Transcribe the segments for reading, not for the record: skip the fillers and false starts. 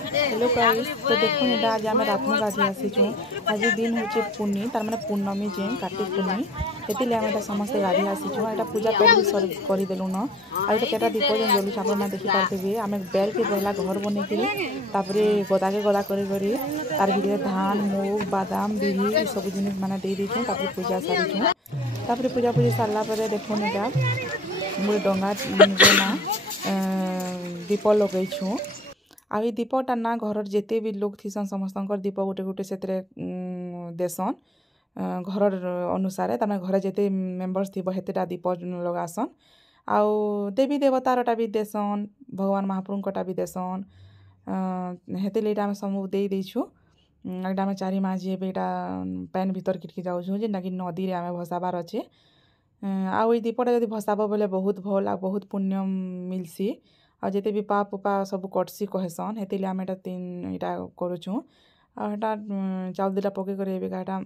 Hello guys, तो देखो एटा आज आम रात में गाधी आसीचु। आज दिन हूँ पूर्णी तार माने पूर्णमी जेन कार्तिक पूर्णी से आम एटा समस्ते गाधी आसीचु। एटा पूजा करदेलु न आ केटा दीप जेन जलुछ आप देखी पारे। आम बेल के पहला घर बनईकरी गदा के गदा करी तार भीतर धान मुग बादाम बिरी सब जिन मैंने दे देछुं। पूजा सारीचुं। पूजा पूजी सारा देखो एटा गोटे डंगा ना दीप लगेछुं। आ दीपटा ना घर जिते भी लोग थीसन समस्त दीप गोटे गोटे से देसन घर अनुसार तमें घर जिते मेम्बर्स थी हेतेटा दीप लगासन। आउ देवी देवतारटा भी देसन भगवान महाप्रभुटा भी देसन। हेते आम सब दे देछुं। एटा आम चारि माँ जी एटा पैन भीतर किटकी जाऊँ जेनटा कि नदी रे आम भसाबार अच्छे। आउ दीपटा जब भसाब बोले बहुत भल आ बहुत पुण्य मिलसी। आ जिते भी पाप उपा सब कटसी कहसन हेते आम एटा इटा करुछुं। आटा चाउल दुटा पके एटा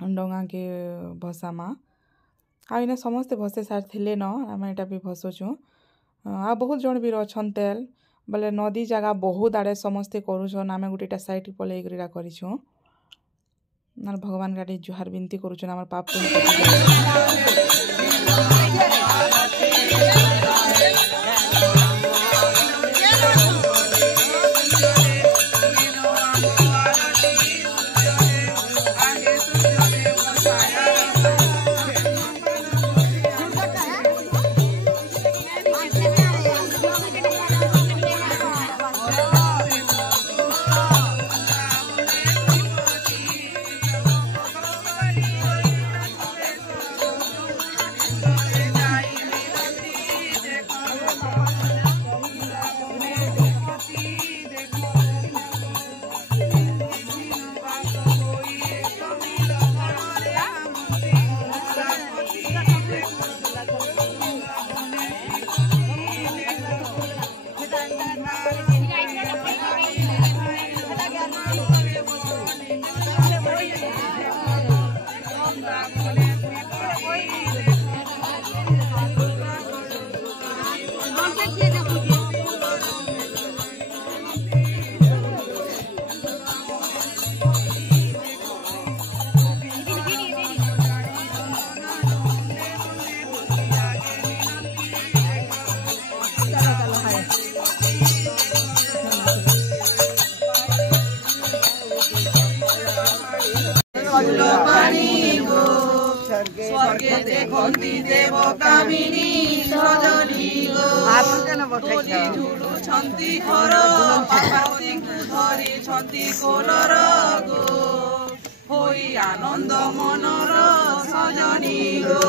डंगा के भसामा आ इना समस्ते भसे सारी न आम एटा भी भसुछुं। आ बहुत जन भी अच्छन तेल बोले नदी जगह बहुत आड़े समस्ते करुछन। आम गोटे साइड पलैक करिछुं। भगवान गाड़ी जुहार बिनती करुछन आम पाप स्वर्गे देखन्ति देव कामिनी सजनी गो तोली झुलुछन्ति घर पार्वतीଙ୍କୁ धरिछन्ति कोलर गो होई आनंद मनर सजनी गो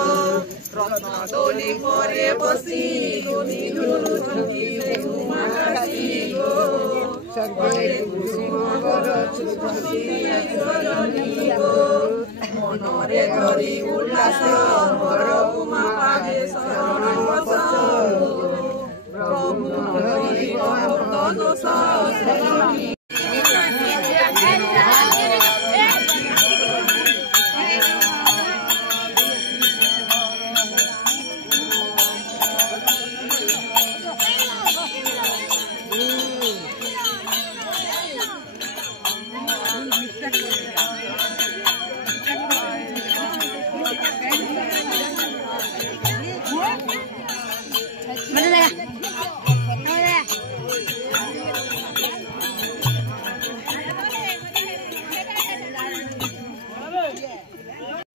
रत्न दोली परे बसी झुलुछन्ति मासी गो स्वर्गे कुसुमवर छुछन्ति सजनी गो मनरे धरी उल्लास वर उमा पावे शरण बस प्रभु धरी भक्त दोष सजनी।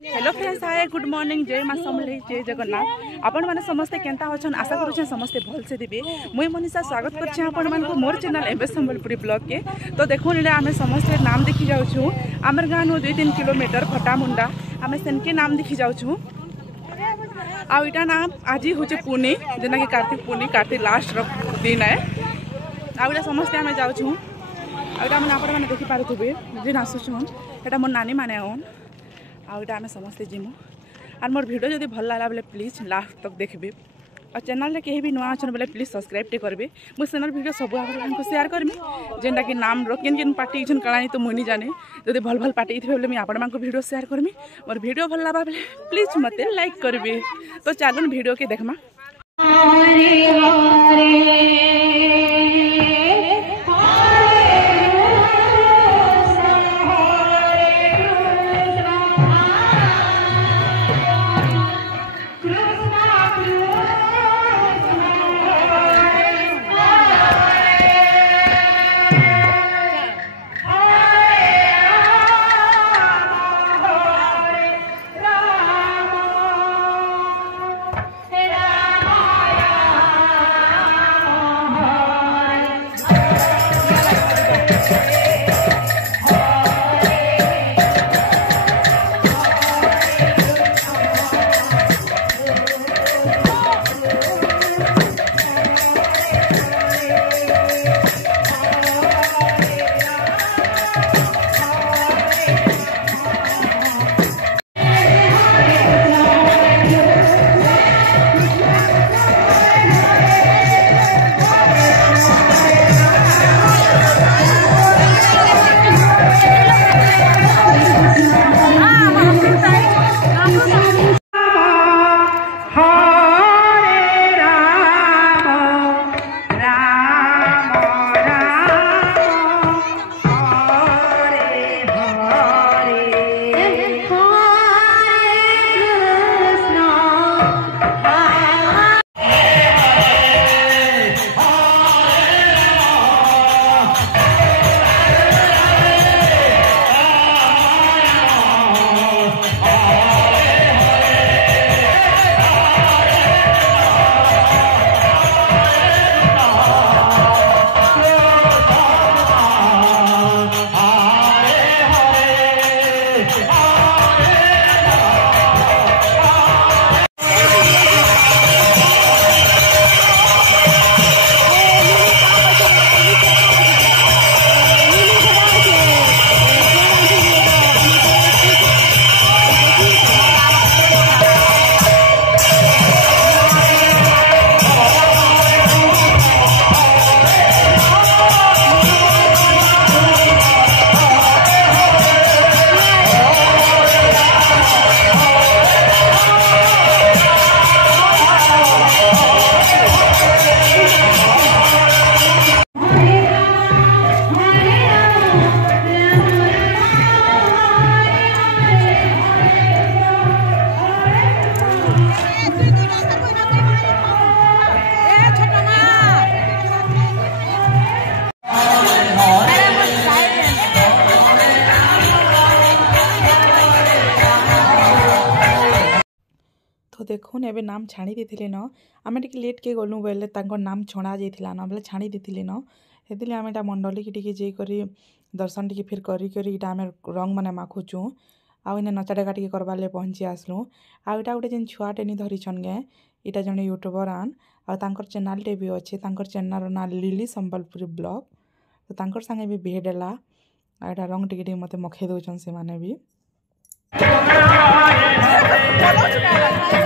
Hello friends, hi good morning, जय माँ समलेई, जय जगन्नाथ। आपण मैंने समस्ते केंता अच्छन आशा करुछन समस्ते भल से देबे। मुई मनीषा स्वागत करछे आपण मानको मोर चैनल एमएस संबलपुरी ब्लॉग के। तो देखो आम समस्ते नाम देखी जाऊँ। आमर गाँव 2-3 किलोमीटर फटामुंडा आम सेनके नाम देखी जाऊँ। आईटा नाम आज हूँ पूर्णी जेना कि कार्तिक पूर्णी, कार्तिक लास्ट दिन है। आईटा समस्ते आम जाऊँ। आईटा मैंने आपण मैंने देखी पारे जेन आसुछन एटा मोर नानी माने आन। आईटा आम समस्ते जीमु। और मोर वीडियो जब भल लगा बोले प्लीज लास्ट तक देखबे। और चैनल रे कहीं भी नुआ अच्छन बोले प्लीज सब्सक्राइब टे करबे। मुझे चैनल वीडियो सब आपको शेयर करमी जेनटा कि नाम केन केन पार्टी छन कलानी तो मुई जाने। जब भल भल पार्टी थे बोले आपण मानको वीडियो शेयर करमी। मोर वीडियो भल लगा बोले प्लीज मते लाइक करबे। तो चलन वीडियो के देखमा। हरे हरे हरे देखुन एबे नाम छाणी देथिले न आमे टिके लेट के गलु बेले तांको नाम छणा जाइथिला न बेले छाणी देथिले न हेतिले आमे टा मंडली की टिके जे करी दर्शन टिके फिर करी इटा आमे रंग माने माखुचू आ इने नचा डेगा टिके करबा ले पहुंची आसलु आ इटा गुटे जेन छुआटे नि धरि छन गे इटा जने यूट्यूबर आन आ तांकर चैनल टे भी अछि तांकर चैनल ना लिली संबलपुरी ब्लॉग तो तांकर संगे भी भेट देला आ इटा रंग टिके मते मखे दोचन से माने भी Hãy subscribe cho kênh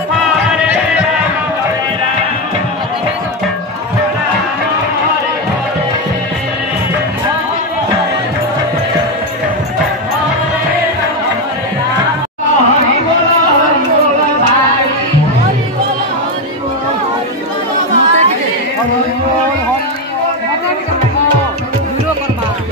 Ghiền Mì Gõ để không bỏ lỡ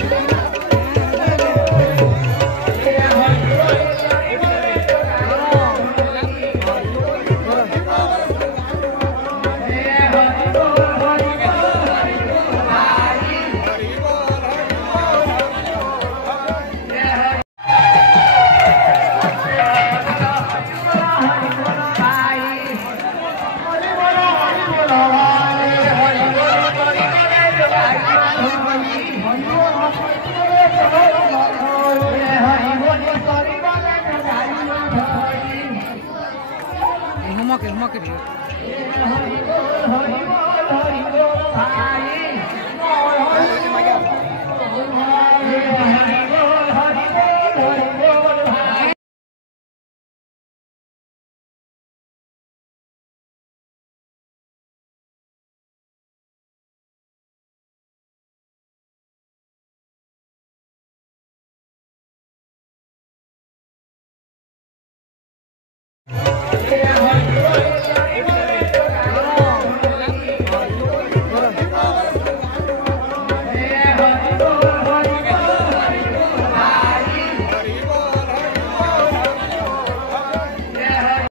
những video hấp dẫn।